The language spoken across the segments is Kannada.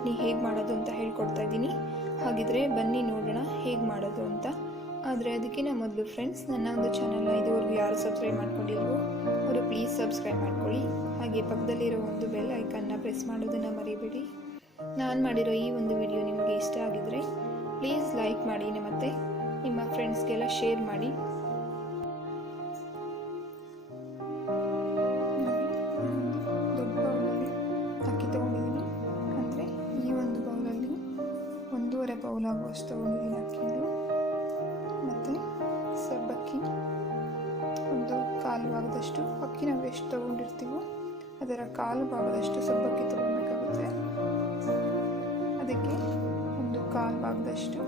ಚಟ್ನಿ ಹೇಗೆ ಮಾಡೋದು ಅಂತ ಹೇಳ್ಕೊಡ್ತಾ ಇದ್ದೀನಿ. ಹಾಗಿದ್ರೆ ಬನ್ನಿ ನೋಡೋಣ ಹೇಗೆ ಮಾಡೋದು ಅಂತ. ಆದರೆ ಅದಕ್ಕಿಂತ ಮೊದಲು ಫ್ರೆಂಡ್ಸ್, ನನ್ನ ಒಂದು ಚಾನಲ್ನ ಇದುವರೆಗೂ ಯಾರು ಸಬ್ಸ್ಕ್ರೈಬ್ ಮಾಡ್ಕೊಂಡಿಲ್ವೋ ಅವರು ಪ್ಲೀಸ್ ಸಬ್ಸ್ಕ್ರೈಬ್ ಮಾಡ್ಕೊಳ್ಳಿ. ಹಾಗೆ ಪಕ್ಕದಲ್ಲಿರೋ ಒಂದು ಬೆಲ್ ಐಕನ್ನ ಪ್ರೆಸ್ ಮಾಡೋದನ್ನು ಮರಿಬೇಡಿ. ನಾನು ಮಾಡಿರೋ ಈ ಒಂದು ವಿಡಿಯೋ ನಿಮಗೆ ಇಷ್ಟ ಆಗಿದರೆ ಪ್ಲೀಸ್ ಲೈಕ್ ಮಾಡಿ ಮತ್ತು ನಿಮ್ಮ ಫ್ರೆಂಡ್ಸ್ಗೆಲ್ಲ ಶೇರ್ ಮಾಡಿ. ದೊಡ್ಡ ಬೌಲಲ್ಲಿ ಅಕ್ಕಿ ತೊಗೊಂಡಿದ್ದೀನಿ. ಅಂದರೆ ಈ ಒಂದು ಬೌಲಲ್ಲಿ 1.5 ಬೌಲ್ ಆಗುವಷ್ಟು ತೊಗೊಂಡಿದ್ದೀನಿ ಅಕ್ಕಿದು. ಮತ್ತು ಸಬ್ಬಕ್ಕಿ ಒಂದು 1/4 ಭಾಗದಷ್ಟು, ಅಕ್ಕಿ ನಾವು ಎಷ್ಟು ತೊಗೊಂಡಿರ್ತೀವೋ ಅದರ 1/4 ಭಾಗದಷ್ಟು ಸಬ್ಬಕ್ಕಿ ತೊಗೊಳ್ಬೇಕಾಗುತ್ತೆ. ಅದಕ್ಕೆ ಒಂದು 1/4 ಭಾಗದಷ್ಟು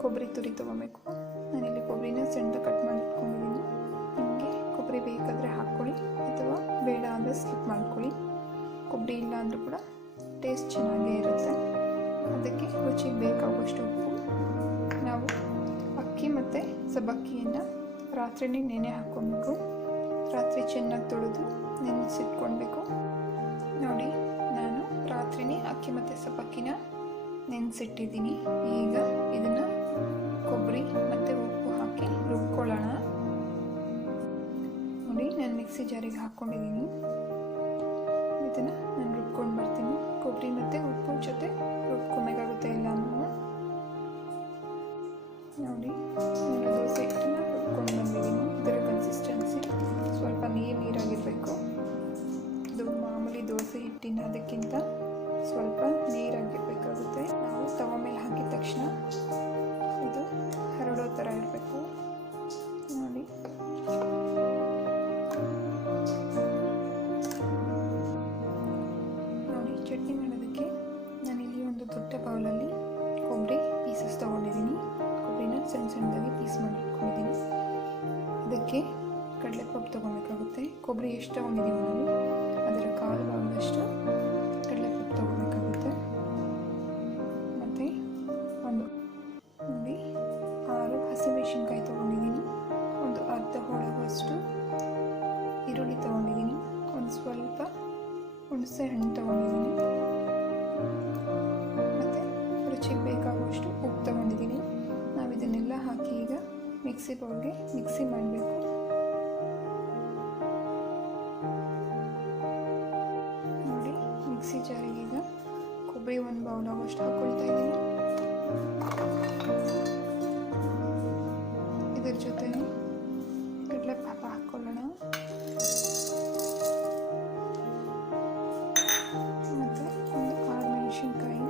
ಕೊಬ್ಬರಿ ತುರಿ ತೊಗೊಬೇಕು. ನಾನಿಲ್ಲಿ ಕೊಬ್ಬರಿನ ಸಣ್ಣ ಕಟ್ ಮಾಡಿ ಇಟ್ಕೊಂಡಿದ್ದೀನಿ. ನಿಮಗೆ ಕೊಬ್ಬರಿ ಬೇಕಾದರೆ ಹಾಕ್ಕೊಳ್ಳಿ ಅಥವಾ ಬೇಡ ಅಂದರೆ ಸ್ಕಿಪ್ ಮಾಡ್ಕೊಳ್ಳಿ. ಕೊಬ್ಬರಿ ಇಲ್ಲ ಅಂದರೂ ಕೂಡ ಟೇಸ್ಟ್ ಚೆನ್ನಾಗೇ ಇರುತ್ತೆ. ಅದಕ್ಕೆ ರುಚಿಗೆ ಬೇಕಾಗುವಷ್ಟು ಉಪ್ಪು. ನಾವು ಅಕ್ಕಿ ಮತ್ತು ಸಬ್ಬಕ್ಕಿಯನ್ನು ರಾತ್ರಿನೇ ನೆನೆ ಹಾಕ್ಕೊಬೇಕು. ರಾತ್ರಿ ಚೆನ್ನಾಗಿ ತೊಳೆದು ನೆನೆಸಿಟ್ಕೊಳ್ಬೇಕು. ನೋಡಿ, ನಾನು ರಾತ್ರಿನೇ ಅಕ್ಕಿ ಮತ್ತು ಸಬ್ಬಕ್ಕಿನ ನೆನೆಸಿಟ್ಟಿದ್ದೀನಿ. ಈಗ ಇದನ್ನು ಕೊಬ್ಬರಿ ಮತ್ತು ಉಪ್ಪು ಹಾಕಿ ರುಬ್ಕೊಳ್ಳೋಣ. ನೋಡಿ, ನಾನು ಮಿಕ್ಸಿ ಜಾರಿಗೆ ಹಾಕ್ಕೊಂಡಿದ್ದೀನಿ. ಇದನ್ನು ನಾನು ರುಬ್ಕೊಂಡು ಬರ್ತೀನಿ. ಕೊಬ್ಬರಿ ಮತ್ತು ಉಪ್ಪು ಜೊತೆ ರುಬ್ಕೊಬೇಕಾಗುತ್ತೆ ಎಲ್ಲನೂ. ನೋಡಿ, ನಾನು ದೋಸೆ ಹಿಟ್ಟನ್ನು ರುಬ್ಕೊಂಡು ಬಂದಿದ್ದೀನಿ. ಇದರ ಕನ್ಸಿಸ್ಟೆನ್ಸಿ ಸ್ವಲ್ಪ ನೀರಾಗಿರಬೇಕು. ಇದು ಮಾಮೂಲಿ ದೋಸೆ ಹಿಟ್ಟಿನ ಅದಕ್ಕಿಂತ ಸ್ವಲ್ಪ ನೀರಾಗಿರಬೇಕಾಗುತ್ತೆ. ನಾವು ತವ ಮೇಲೆ ಹಾಕಿದ ತಕ್ಷಣ ಇದು ಹರಡೋ ಥರ ಇರಬೇಕು. ನೋಡಿ, ಚಟ್ನಿ ಮಾಡೋದಕ್ಕೆ ನಾನಿಲ್ಲಿ ಒಂದು ದೊಡ್ಡ ಬೌಲಲ್ಲಿ ಕೊಬ್ಬರಿ ಪೀಸಸ್ ತೊಗೊಂಡಿದ್ದೀನಿ. ಕೊಬ್ಬರಿನ ಸಣ್ಣದಾಗಿ ಪೀಸ್ ಮಾಡಿ ಇಟ್ಕೊಂಡಿದ್ದೀನಿ. ಇದಕ್ಕೆ ಕಡಲೆಪಪ್ಪು ತೊಗೊಬೇಕಾಗುತ್ತೆ. ಕೊಬ್ಬರಿ ಎಷ್ಟು ತೊಗೊಂಡಿದ್ದೀವಿ ನಾವು ಅದರ 1/4 ಭಾಗದಷ್ಟು ಕಡಲೆಪಪ್ಪು ತೊಗೊಬೇಕಾಗುತ್ತೆ. ಮತ್ತು ಒಂದು ನೋಡಿ 6 ಹಸಿಮೆಣಸಿನ್ಕಾಯಿ ತೊಗೊಂಡಿದ್ದೀನಿ. ಒಂದು ಅರ್ಧ ಹೋಳಾಗುವಷ್ಟು ಈರುಳ್ಳಿ ತೊಗೊಂಡಿದ್ದೀನಿ. ಒಂದು ಸ್ವಲ್ಪ ಹುಣಸೆ ಹಣ್ಣು ತೊಗೊಂಡಿದ್ದೀನಿ. ಮತ್ತು ರುಚಿಗೆ ಬೇಕಾಗುವಷ್ಟು ಉಪ್ಪು ತೊಗೊಂಡಿದ್ದೀನಿ. ನಾವು ಇದನ್ನೆಲ್ಲ ಹಾಕಿ ಈಗ ಮಿಕ್ಸಿ ಬೌಲ್ಗೆ ಮಿಕ್ಸಿ ಮಾಡಬೇಕು. ನೋಡಿ, ಮಿಕ್ಸಿ ಜಾರಿಗೆ ಈಗ ಕೊಬ್ಬರಿ 1 ಬೌಲ್ ಆಗುವಷ್ಟು ಹಾಕ್ಕೊಳ್ತಾ ಇದ್ದೀನಿ. ಇದರ ಜೊತೆ ಕಡಲೆಪಾಕ ಹಾಕ್ಕೊಳ್ಳೋಣ. ಮತ್ತು ಒಂದು 6 ಮೆಣಸಿನ್ಕಾಯಿ,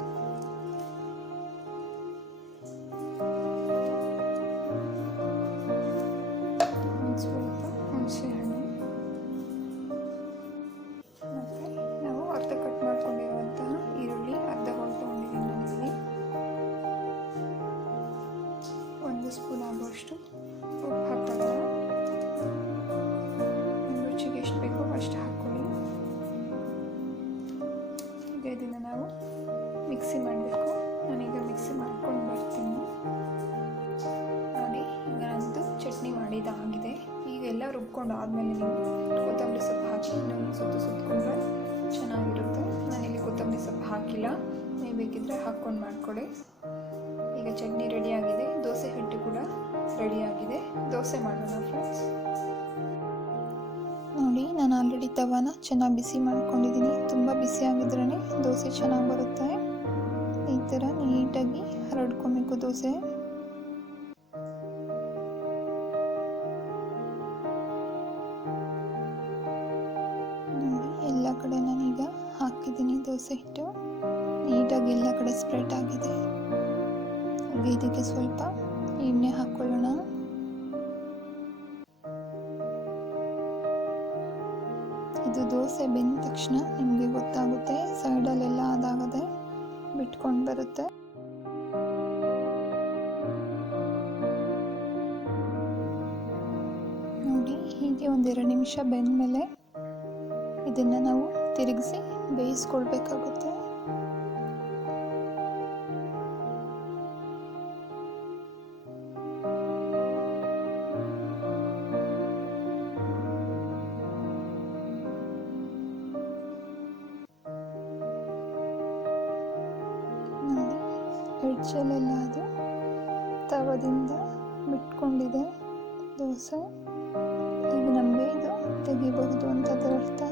ಒಂದು ಸ್ವಲ್ಪ ಹುಣಸೆ ಹಣ್ಣು, ಮತ್ತು ನಾವು ಅರ್ಧ ಕಟ್ ಮಾಡ್ಕೊಂಡಿರುವಂತಹ ಈರುಳ್ಳಿ ಅರ್ಧ ಹೋಳು ತೊಗೊಂಡಿದ್ದೀನಿ. ನಾನಿಲ್ಲಿ 1 ಸ್ಪೂನ್ ಆಗುವಷ್ಟು ಉಪ್ಪು ಹಾಕೊಳ್ಳೋಣ. ನಿಮ್ಮ ರುಚಿಗೆ ಎಷ್ಟು ಬೇಕೋ ಅಷ್ಟು ಹಾಕ್ಕೊಳ್ಳಿ. ಈಗ ಇದನ್ನು ನಾವು ಮಿಕ್ಸಿ ಮಾಡಬೇಕು. ನಾನೀಗ ಮಿಕ್ಸಿ ಮಾಡ್ಕೊಂಡು ಬರ್ತೀನಿ. ನೋಡಿ, ಈಗ ನಂದು ಚಟ್ನಿ ಮಾಡಿದಾಗಿದೆ. ಈಗ ಎಲ್ಲ ರುಬ್ಕೊಂಡು ಆದಮೇಲೆ ನೀವು ಕೊತ್ತಂಬರಿ ಸೊಪ್ಪು ಹಾಕಿ ಇನ್ನೊಂದು ಸುತ್ತಕೊಂಡ್ರೆ ಚೆನ್ನಾಗಿರುತ್ತೆ. ನಾನಿಲ್ಲಿ ಕೊತ್ತಂಬರಿ ಸೊಪ್ಪು ಹಾಕಿಲ್ಲ, ನೀವು ಬೇಕಿದ್ದರೆ ಹಾಕ್ಕೊಂಡು ಮಾಡ್ಕೊಳ್ಳಿ. ಈಗ ಚಟ್ನಿ ರೆಡಿಯಾಗಿದೆ. ದೋಸೆ ಹಿಟ್ಟು ಕೂಡ ರೆಡಿಯಾಗಿದೆ. ದೋಸೆ ಮಾಡೋಣ ಫ್ರೆಂಡ್ಸ್. ನೋಡಿ, ನಾನು ಆಲ್ರೆಡಿ ತವಾನ ಚೆನ್ನಾಗಿ ಬಿಸಿ ಮಾಡ್ಕೊಂಡಿದ್ದೀನಿ. ತುಂಬ ಬಿಸಿ ಆಗಿದ್ರೇ ದೋಸೆ ಚೆನ್ನಾಗಿ ಬರುತ್ತೆ. ಈ ಥರ ನೀಟಾಗಿ ಹರಡ್ಕೊಬೇಕು ದೋಸೆ. ನೋಡಿ, ಎಲ್ಲ ಕಡೆ ನಾನೀಗ ಹಾಕಿದ್ದೀನಿ ದೋಸೆ ಹಿಟ್ಟು. ನೀಟಾಗಿ ಎಲ್ಲ ಕಡೆ ಸ್ಪ್ರೆಡ್ ಆಗಿದೆ. ಈಗ ಇದಕ್ಕೆ ಸ್ವಲ್ಪ ಎಣ್ಣೆ ಹಾಕ್ಕೊಳ್ಳೋಣ. ಇದು ದೋಸೆ ಬೆಂದ ತಕ್ಷಣ ನಿಮಗೆ ಗೊತ್ತಾಗುತ್ತೆ. ಸೈಡಲ್ಲೆಲ್ಲ ಅದಾಗದೆ ಬಿಟ್ಕೊಂಡು ಬರುತ್ತೆ. ನೋಡಿ, ಹೀಗೆ 1-2 ನಿಮಿಷ ಬೆಂದ ಮೇಲೆ ಇದನ್ನು ನಾವು ತಿರುಗಿಸಿ ಬೇಯಿಸ್ಕೊಳ್ಬೇಕಾಗುತ್ತೆ. ಫ್ರಿಡ್ಜಲ್ಲೆಲ್ಲ ಅದು ತವದಿಂದ ಬಿಟ್ಕೊಂಡಿದೆ ದೋಸೆ. ಈಗ ನಮಗೆ ಇದು ತೆಗಿಬಹುದು ಅಂತ ಅದರ ಅರ್ಥ.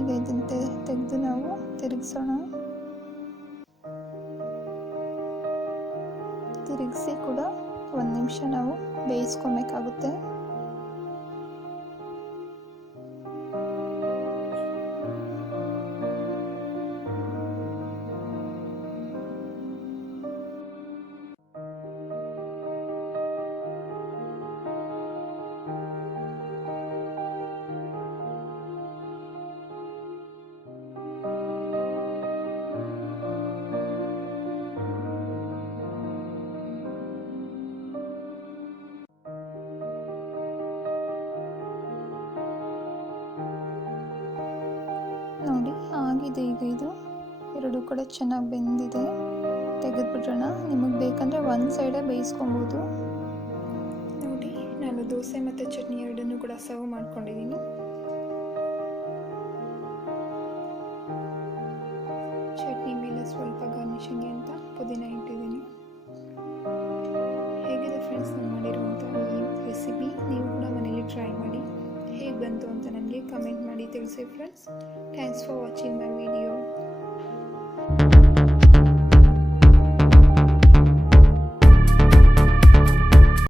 ಈಗ ಇದನ್ನು ತೆಗೆದು ನಾವು ತಿರುಗಿಸೋಣ. ತಿರುಗಿಸಿ ಕೂಡ 1 ನಿಮಿಷ ನಾವು ಬೇಯಿಸ್ಕೊಬೇಕಾಗುತ್ತೆ. ನೋಡಿ ಆಗಿದೆ. ಈಗ ಇದು 2 ಕಡೆ ಚೆನ್ನಾಗಿ ಬೆಂದಿದೆ. ತೆಗೆದುಬಿಡೋಣ. ನಿಮಗೆ ಬೇಕಂದರೆ ಒಂದು ಸೈಡೇ ಬೇಯಿಸ್ಕೊಬೋದು. ನೋಡಿ ನಾನು ದೋಸೆ ಮತ್ತು ಚಟ್ನಿ ಎರಡನ್ನೂ ಕೂಡ ಸರ್ವ್ ಮಾಡ್ಕೊಂಡಿದ್ದೀನಿ. ಚಟ್ನಿ ಮೇಲೆ ಸ್ವಲ್ಪ ಗಾರ್ನಿಷಿಂಗ್ ಅಂತ ಪುದೀನ ಇಟ್ಟಿದ್ದೀನಿ. ಹೇಗಿದೆ ಫ್ರೆಂಡ್ಸ್ ನಾನು ಮಾಡಿರುವಂಥ ಈ ರೆಸಿಪಿ? ನೀವು ಕೂಡ ಮನೇಲಿ ಟ್ರೈ ಮಾಡಿ. ಹೇಗೆ ಬಂತು ಅಂತ ನನಗೆ ಕಮೆಂಟ್ ಮಾಡಿ ತಿಳಿಸಿ friends. Thanks for watching my video.